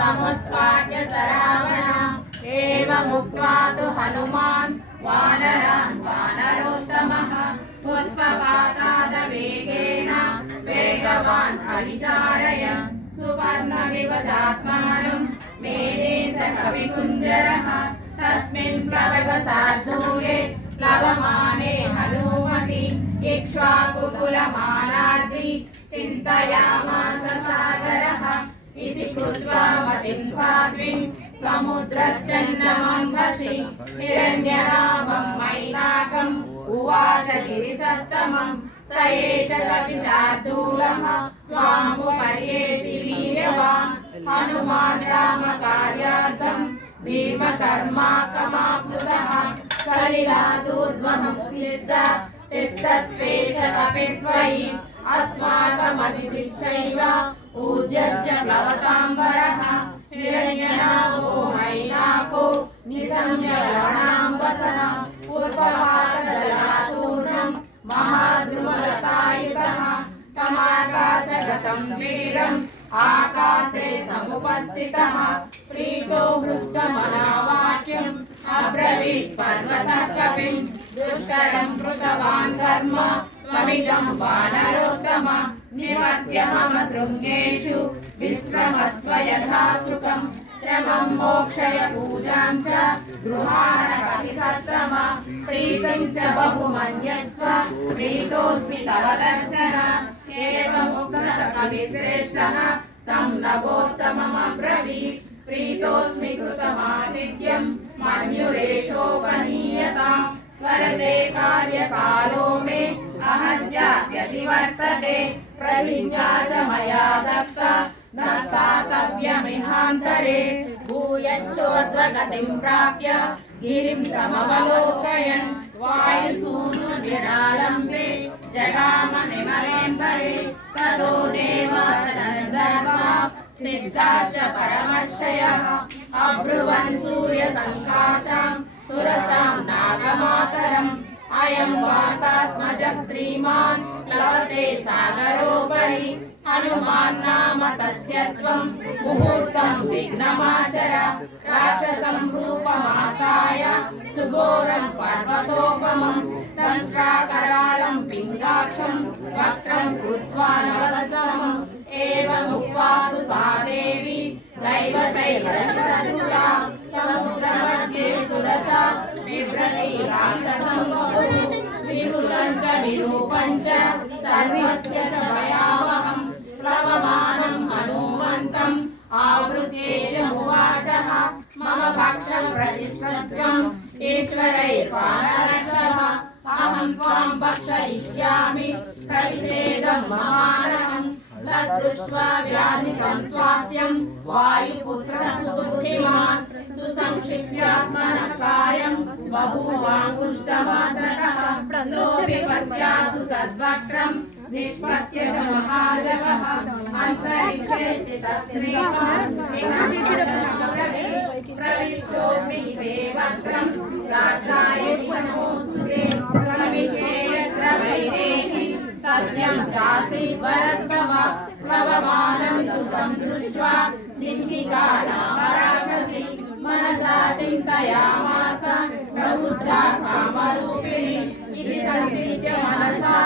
సముత్పాట్య సరావణ ఏవ ముక్త్వా తు హనుమాన్ వానరాన్ వానరోత్తమః ఉత్పపాతాద వేగేన వేగవాన్ అవిచారయ సుపర్ణ వివదాత్మానం మేనేస కవికుంజరః తస్మిన్ ప్రవగ సాధూరే ప్లవమానే హనుమతి ఇక్ష్వాకుకులమానార్ది చింతయామాస సాగరః इति कृत्वा मतिं साध्वीं समुद्रश्चन्नमम्भसि। हिरण्यनाभं मैनाकम् उवाच गिरिसत्तमम्। स एष कपिशार्दूलः त्वामुपर्येति वीर्यवान्। हनुमान् रामकार्यार्थम् भीमकर्माकमाप्लुतः सलिलादूर्ध्वमुत्तिष्ठ तिष्ठत्वेष कपिस्त्वयि। अस्माकमतिभिश्चैव महाद्रुमलतायुतः, तमाकाशगतं वीरम्, आकाशे समुपस्थितः, प्रीतो हृष्टमनावाक्यम्, अब्रवीत् पर्वतः कविम् दुष्करं कृतवान् कर्म, त्वमिदं वानरोत्तम शृङ्गेषु विश्रमस्व यथा सुखम् श्रमं मोक्षय पूजां च गृहाण कविसत्तम प्रीतिं च बहुमन्यस्व प्रीतोऽस्मि तव दर्शन एवमुक्तः कविश्रेष्ठः तं नवोत्तममब्रवीत् प्रीतोऽस्मि कृतमातिथ्यं मन्युरेषोपनीयताम् वरते कार्यकालो मे अहज्याप्यतिवर्तते प्रतिज्ञा च मया दत्ता न स्थातव्यमिहान्तरे भूयच्छोद्रगतिं प्राप्य गिरिं तमवलोकयन् वायुसूनुर्विरालम्बे जगाम विमलेन्दरे ततो देवासनन्दर्वा सिद्धाश्च परमर्षयः अब्रुवन् सूर्यसङ्काशाम् सुरसां नागमातरम् अयं वातात्मजः श्रीमान् प्लवते सागरोपरि हनुमान् नाम तस्य त्वं मुहूर्तं विघ्नमाचर राक्षसं रूपमासाय सुघोरं पर्वतोपमं विरूपं च सर्वस्य च भयावहम् प्लवमानं हनुमन्तम् आवृत्येयमुवाचः मम पक्षं प्रतिष्ठस्त्वम् ईश्वरैर्वाणरक्षः अहं त्वां भक्षयिष्यामि प्रतिषेधं महानहम् तद्दृष्ट्वा व्याधिकं त्वास्यं वायुपुत्रः सुबुद्धिमान् सुसंक्षिप्यात्मनः कायं बभूवाङ्गुष्ठमात्रकः सोऽपि पत्यासु तद्वक्त्रं निष्पत्य च महाजगः अन्तरिक्षे प्रविष्टोऽस्मि ते वक्त्रं राजाय नमोऽस्तुते प्रविशे यत्र वैदेहि। सत्यं चासि वरस्तव प्लवमानं तु तं दृष्ट्वा सिंहिका नामराक्षसी। मनसा चिन्तयामास। प्रबुद्धा कामरूपिणी। इति सञ्चिन्त्य मनसा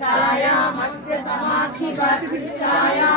छायामस्य समाक्षिपत् छायायां